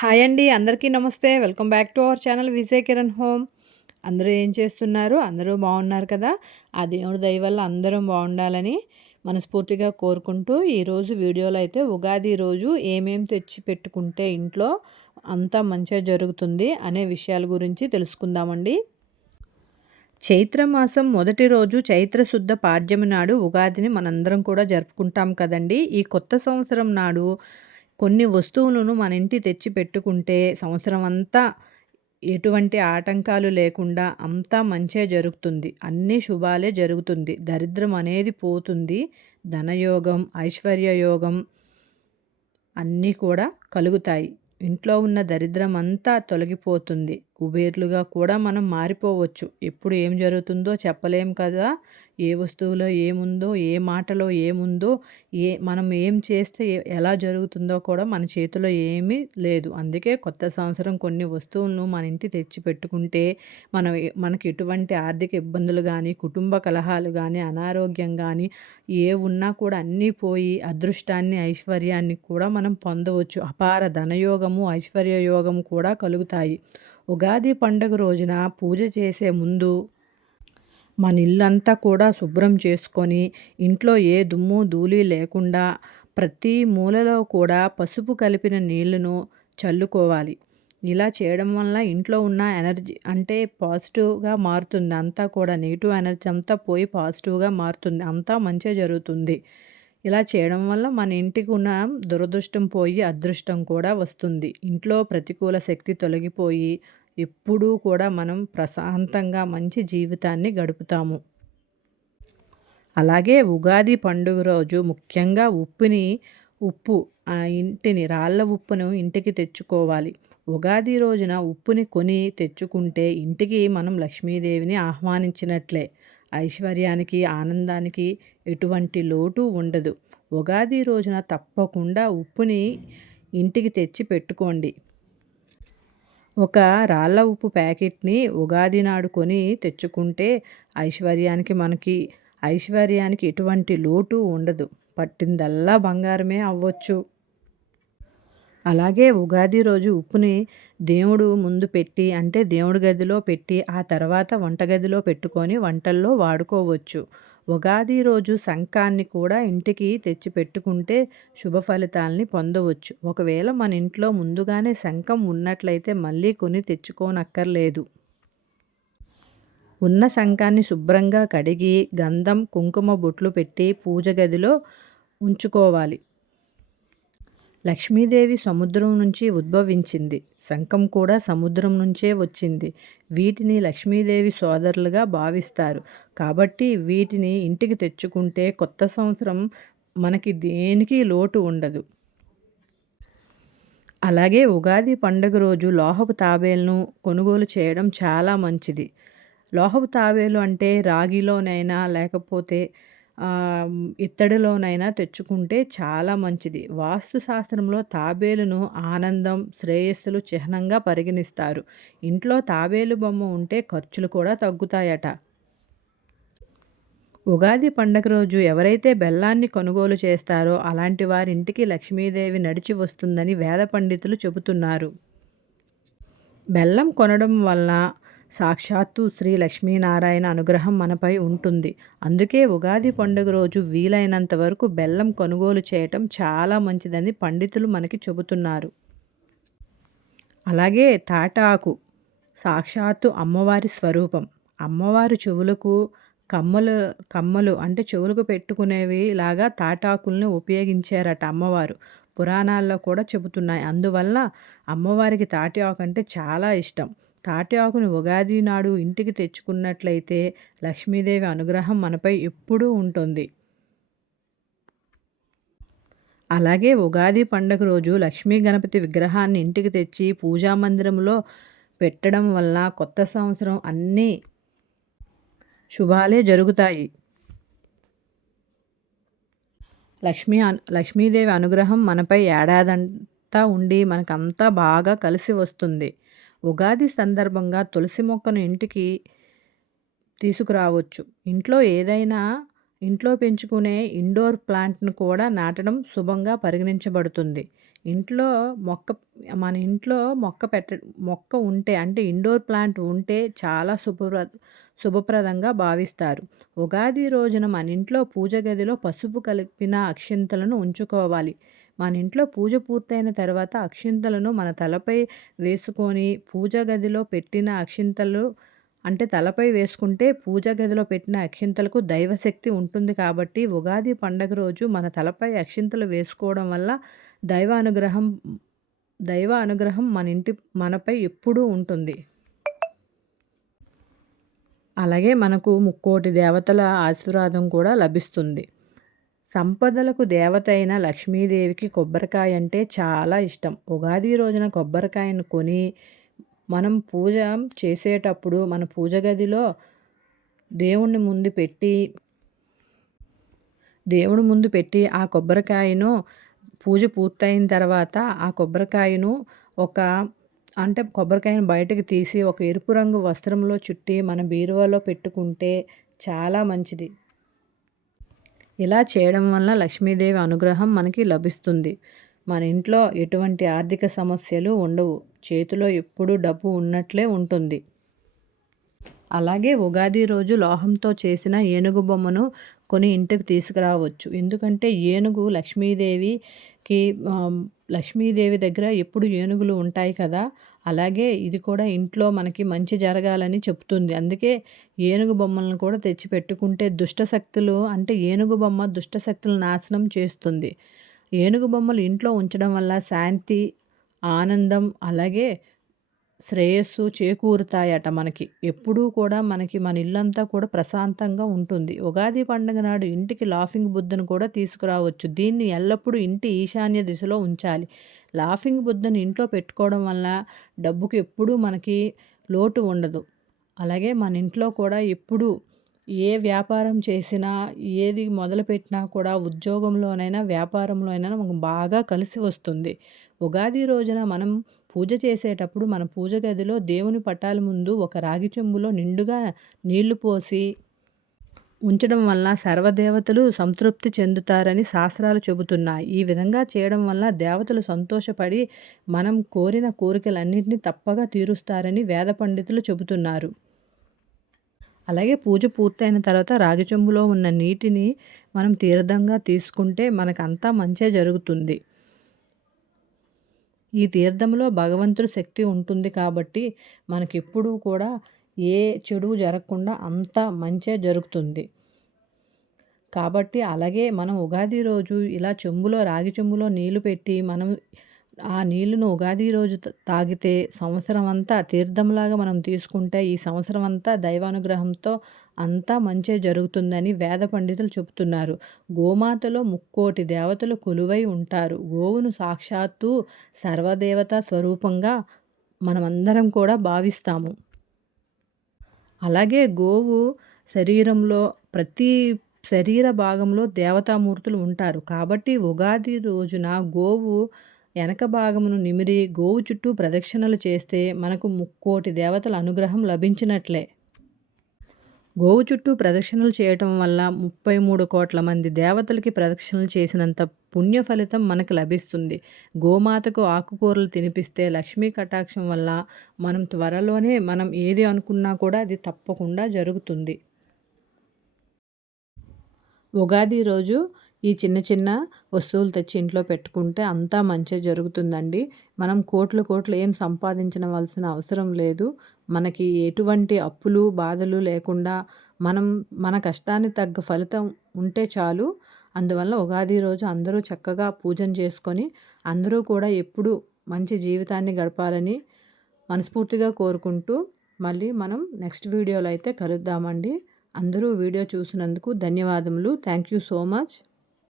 Hi అండి. అందరికీ నమస్తే. Welcome back to our channel Vijay Kiran home. అందరూ ఏం చేస్తున్నారు? అందరూ బాగున్నారు కదా! ఆ దేవుడి దయ వల్ల అందరం బాగుండాలని మనస్ఫూర్తిగా కోరుకుంటూ, ఈరోజు వీడియోలో అయితే ఉగాది రోజు ఏమేం తెచ్చి పెట్టుకుంటే ఇంట్లో అంతా మంచిగా జరుగుతుంది అనే విషయాల గురించి తెలుసుకుందామండి. చైత్రమాసం మొదటి రోజు చైత్ర శుద్ధ పాడ్యమి నాడు ఉగాదిని మనందరం కూడా జరుపుకుంటాం కదండీ! ఈ కొత్త సంవత్సరం నాడు కొన్ని వస్తువులను మన ఇంటి తెచ్చి పెట్టుకుంటే సంవత్సరం అంతా ఎటువంటి ఆటంకాలు లేకుండా అంతా మంచే జరుగుతుంది. అన్నీ శుభాలే జరుగుతుంది. దరిద్రం అనేది పోతుంది. ధనయోగం, ఐశ్వర్య యోగం అన్నీ కూడా కలుగుతాయి. ఇంట్లో ఉన్న దరిద్రం అంతా తొలగిపోతుంది. కుబేర్లుగా కూడా మనం మారిపోవచ్చు. ఎప్పుడు ఏం జరుగుతుందో చెప్పలేం కదా! ఏ వస్తువులో ఏముందో, ఏ మాటలో ఏముందో, మనం ఏం చేస్తే ఎలా జరుగుతుందో కూడా మన చేతిలో ఏమీ లేదు. అందుకే కొత్త సంవత్సరం కొన్ని వస్తువులను మన ఇంటికి తెచ్చి పెట్టుకుంటే మనకి ఎటువంటి ఆర్థిక ఇబ్బందులు గానీ, కుటుంబ కలహాలు గానీ, అనారోగ్యం గానీ ఉన్నా కూడా అన్నీ పోయి అదృష్టాన్ని, ఐశ్వర్యాన్ని కూడా మనం పొందవచ్చు. అపార ధనయోగము, ఐశ్వర్య యోగం కూడా కలుగుతాయి. ఉగాది పండుగ రోజున పూజ చేసే ముందు మన ఇల్లంతా కూడా శుభ్రం చేసుకొని, ఇంట్లో ఏ దుమ్ము ధూళి లేకుండా ప్రతి మూలలో కూడా పసుపు కలిపిన నీళ్లను చల్లుకోవాలి. ఇలా చేయడం వల్ల ఇంట్లో ఉన్న ఎనర్జీ అంటే పాజిటివ్‌గా మారుతుంది. అంతా కూడా నెగెటివ్ ఎనర్జీ అంతా పోయి పాజిటివ్‌గా మారుతుంది. అంతా మంచే జరుగుతుంది. ఇలా చేయడం వల్ల మన ఇంటికి ఉన్న దురదృష్టం పోయి అదృష్టం కూడా వస్తుంది. ఇంట్లో ప్రతికూల శక్తి తొలగిపోయి ఎప్పుడూ కూడా మనం ప్రశాంతంగా మంచి జీవితాన్ని గడుపుతాము. అలాగే ఉగాది పండుగ రోజు ముఖ్యంగా ఉప్పు ఇంటిని రాళ్ళ ఉప్పును ఇంటికి తెచ్చుకోవాలి. ఉగాది రోజున ఉప్పుని కొని తెచ్చుకుంటే ఇంటికి మనం లక్ష్మీదేవిని ఆహ్వానించినట్లే. ఐశ్వర్యానికి, ఆనందానికి ఎటువంటి లోటు ఉండదు. ఉగాది రోజున తప్పకుండా ఉప్పుని ఇంటికి తెచ్చి పెట్టుకోండి. ఒక రాళ్ళ ఉప్పు ప్యాకెట్‌ని ఉగాది నాడు కొని తెచ్చుకుంటే ఐశ్వర్యానికి ఎటువంటి లోటు ఉండదు. పట్టిందల్లా బంగారమే అవ్వచ్చు. అలాగే ఉగాది రోజు ఉప్పుని దేవుడు ముందు పెట్టి అంటే దేవుడి గదిలో పెట్టి ఆ తర్వాత వంటగదిలో పెట్టుకొని వంటల్లో వాడుకోవచ్చు. ఉగాది రోజు శంఖాన్ని కూడా ఇంటికి తెచ్చి పెట్టుకుంటే శుభ ఫలితాల్ని పొందవచ్చు. ఒకవేళ మన ఇంట్లో ముందుగానే శంఖం ఉన్నట్లయితే మళ్ళీ కొని తెచ్చుకోనక్కర్లేదు. ఉన్న శంఖాన్ని శుభ్రంగా కడిగి గంధం, కుంకుమ బొట్లు పెట్టి పూజ గదిలో ఉంచుకోవాలి. లక్ష్మీదేవి సముద్రం నుంచి ఉద్భవించింది. శంఖం కూడా సముద్రం నుంచే వచ్చింది. వీటిని లక్ష్మీదేవి సోదరులుగా భావిస్తారు. కాబట్టి వీటిని ఇంటికి తెచ్చుకుంటే కొత్త సంవత్సరం మనకి దేనికి లోటు ఉండదు. అలాగే ఉగాది పండుగ రోజు లోహపు తాబేలును కొనుగోలు చేయడం చాలా మంచిది. లోహపు తాబేలు అంటే రాగిలోనైనా లేకపోతే ఇత్తడిలోనైనా తెచ్చుకుంటే చాలా మంచిది. వాస్తు శాస్త్రంలో తాబేలును ఆనందం, శ్రేయస్సులు చిహ్నంగా పరిగణిస్తారు. ఇంట్లో తాబేలు బొమ్మ ఉంటే ఖర్చులు కూడా తగ్గుతాయట. ఉగాది పండగ రోజు ఎవరైతే బెల్లాన్ని కొనుగోలు చేస్తారో అలాంటి వారింటికి లక్ష్మీదేవి నడిచి వస్తుందని వేద పండితులు చెబుతున్నారు. బెల్లం కొనడం వల్ల సాక్షాత్తు శ్రీ లక్ష్మీనారాయణ అనుగ్రహం మనపై ఉంటుంది. అందుకే ఉగాది పండుగ రోజు వీలైనంత వరకు బెల్లం కొనుగోలు చేయటం చాలా మంచిదని పండితులు మనకి చెబుతున్నారు. అలాగే తాటాకు సాక్షాత్తు అమ్మవారి స్వరూపం. అమ్మవారి చెవులకు కమ్మలు అంటే చెవులకు పెట్టుకునేవి లాగా తాటాకుల్ని ఉపయోగించారట అమ్మవారు. పురాణాల్లో కూడా చెబుతున్నాయి. అందువల్ల అమ్మవారికి తాటి ఆకు అంటే చాలా ఇష్టం. తాటి ఆకుని ఉగాది నాడు ఇంటికి తెచ్చుకున్నట్లయితే లక్ష్మీదేవి అనుగ్రహం మనపై ఎప్పుడూ ఉంటుంది. అలాగే ఉగాది పండుగ రోజు లక్ష్మీ గణపతి విగ్రహాన్ని ఇంటికి తెచ్చి పూజా మందిరంలో పెట్టడం వల్ల కొత్త సంవత్సరం అన్నీ శుభాలే జరుగుతాయి. లక్ష్మీదేవి అనుగ్రహం మనపై ఏడాదంతా ఉండి మనకంతా బాగా కలిసి వస్తుంది. ఉగాది సందర్భంగా తులసి మొక్కను ఇంటికి తీసుకురావచ్చు. ఇంట్లో పెంచుకునే ఇండోర్ ప్లాంట్ను కూడా నాటడం శుభంగా పరిగణించబడుతుంది. ఇంట్లో మొక్క మన ఇంట్లో మొక్క ఉంటే అంటే ఇండోర్ ప్లాంట్ ఉంటే చాలా శుభప్రదంగా భావిస్తారు. ఉగాది రోజున మన ఇంట్లో పూజ గదిలో పసుపు కలిపిన అక్షింతలను ఉంచుకోవాలి. మన ఇంట్లో పూజ పూర్తయిన తర్వాత అక్షింతలను మన తలపై వేసుకొని పూజ గదిలో పెట్టిన అక్షింతలు అంటే తలపై వేసుకుంటే పూజ గదిలో పెట్టిన అక్షింతలకు దైవశక్తి ఉంటుంది కాబట్టి ఉగాది పండగ రోజు మన తలపై అక్షింతలు వేసుకోవడం వల్ల దైవ అనుగ్రహం దైవ అనుగ్రహం మనపై ఎప్పుడూ ఉంటుంది. అలాగే మనకు ముక్కోటి దేవతల ఆశీర్వాదం కూడా లభిస్తుంది. సంపదలకు దేవత అయిన లక్ష్మీదేవికి కొబ్బరికాయ అంటే చాలా ఇష్టం. ఉగాది రోజున కొబ్బరికాయను కొని మనం పూజ చేసేటప్పుడు మన పూజ గదిలో దేవుని ముందు పెట్టి ఆ కొబ్బరికాయను పూజ పూర్తయిన తర్వాత ఆ కొబ్బరికాయను కొబ్బరికాయను బయటకు తీసి ఒక ఎరుపు రంగు వస్త్రంలో చుట్టి మన బీరువాలో పెట్టుకుంటే చాలా మంచిది. ఇలా చేయడం వల్ల లక్ష్మీదేవి అనుగ్రహం మనకి లభిస్తుంది. మన ఇంట్లో ఎటువంటి ఆర్థిక సమస్యలు ఉండవు. చేతిలో ఎప్పుడూ డబ్బు ఉన్నట్లే ఉంటుంది. అలాగే ఉగాది రోజు లోహంతో చేసిన ఏనుగు బొమ్మను కొని ఇంటికి తీసుకురావచ్చు. ఎందుకంటే ఏనుగు లక్ష్మీదేవి దగ్గర ఎప్పుడు ఏనుగులు ఉంటాయి కదా! అలాగే ఇది కూడా ఇంట్లో మనకి మంచి జరగాలని చెప్తుంది. అందుకే ఏనుగు బొమ్మలను కూడా తెచ్చిపెట్టుకుంటే ఏనుగు బొమ్మ దుష్టశక్తులను నాశనం చేస్తుంది. ఏనుగు బొమ్మలు ఇంట్లో ఉంచడం వల్ల శాంతి, ఆనందం అలాగే శ్రేయస్సు చేకూరుతాయట మనకి. ఎప్పుడూ కూడా మన ఇల్లంతా కూడా ప్రశాంతంగా ఉంటుంది. ఉగాది పండుగ నాడు ఇంటికి లాఫింగ్ బుద్ధను కూడా తీసుకురావచ్చు. దీన్ని ఎల్లప్పుడూ ఇంటి ఈశాన్య దిశలో ఉంచాలి. లాఫింగ్ బుద్ధను ఇంట్లో పెట్టుకోవడం వల్ల డబ్బుకి ఎప్పుడూ మనకి లోటు ఉండదు. అలాగే మన ఇంట్లో కూడా ఎప్పుడూ ఏ వ్యాపారం చేసినా, ఏది మొదలుపెట్టినా కూడా ఉద్యోగంలోనైనా, వ్యాపారంలో అయినా మనకు బాగా కలిసి వస్తుంది. ఉగాది రోజున మనం పూజ చేసేటప్పుడు మన పూజ గదిలో దేవుని పటాల ముందు ఒక రాగి చెంబులో నిండుగా నీళ్లు పోసి ఉంచడం వల్ల సర్వదేవతలు సంతృప్తి చెందుతారని శాస్త్రాలు చెబుతున్నాయి. ఈ విధంగా చేయడం వల్ల దేవతలు సంతోషపడి మనం కోరిన కోరికలన్నింటినీ తప్పగా తీరుస్తారని వేద పండితులు చెబుతున్నారు. అలాగే పూజ పూర్తయిన తర్వాత రాగి చెంబులో ఉన్న నీటిని మనం తీర్థంగా తీసుకుంటే మనకంతా మంచే జరుగుతుంది. ఈ తీర్థంలో భగవంతుడి శక్తి ఉంటుంది కాబట్టి మనకెప్పుడూ కూడా ఏ చెడు జరగకుండా అంతా మంచే జరుగుతుంది. కాబట్టి అలాగే మనం ఉగాది రోజు ఇలా రాగి చెంబులో నీళ్లు పెట్టి మనం ఆ నీళ్లను ఉగాది రోజు తాగితే సంవత్సరం అంతా తీర్థంలాగా మనం తీసుకుంటే ఈ సంవత్సరం అంతా దైవానుగ్రహంతో అంతా మంచే జరుగుతుందని వేద పండితులు చెబుతున్నారు. గోమాతలో ముక్కోటి దేవతలు కొలువై ఉంటారు. గోవును సాక్షాత్తు సర్వదేవత స్వరూపంగా మనమందరం కూడా భావిస్తాము. అలాగే గోవు శరీరంలో ప్రతి శరీర భాగంలో దేవతామూర్తులు ఉంటారు. కాబట్టి ఉగాది రోజున గోవు వెనక భాగమును నిమిరి గోవు చుట్టూ ప్రదక్షిణలు చేస్తే మనకు ముక్కోటి దేవతల అనుగ్రహం లభించినట్లే. గోవు చుట్టూ ప్రదక్షిణలు చేయటం వల్ల 33 కోట్ల మంది దేవతలకి ప్రదక్షిణలు చేసినంత పుణ్య ఫలితం మనకు లభిస్తుంది. గోమాతకు ఆకుకూరలు తినిపిస్తే లక్ష్మీ కటాక్షం వల్ల త్వరలోనే మనం ఏది అనుకున్నా కూడా అది తప్పకుండా జరుగుతుంది. ఉగాది రోజు ఈ చిన్న చిన్న వస్తువులు తెచ్చి ఇంట్లో పెట్టుకుంటే అంతా మంచే జరుగుతుందండి. మనం కోట్లు ఏం సంపాదించవలసిన అవసరం లేదు. మనకి ఎటువంటి అప్పులు, బాధలు లేకుండా మన కష్టానికి తగ్గ ఫలితం ఉంటే చాలు. అందువల్ల ఉగాది రోజు అందరూ చక్కగా పూజను చేసుకొని అందరూ కూడా ఎప్పుడూ మంచి జీవితాన్ని గడపాలని మనస్ఫూర్తిగా కోరుకుంటూ మళ్ళీ మనం నెక్స్ట్ వీడియోలో అయితే కలుద్దామండి. అందరూ వీడియో చూసినందుకు ధన్యవాదములు. Thank you so much.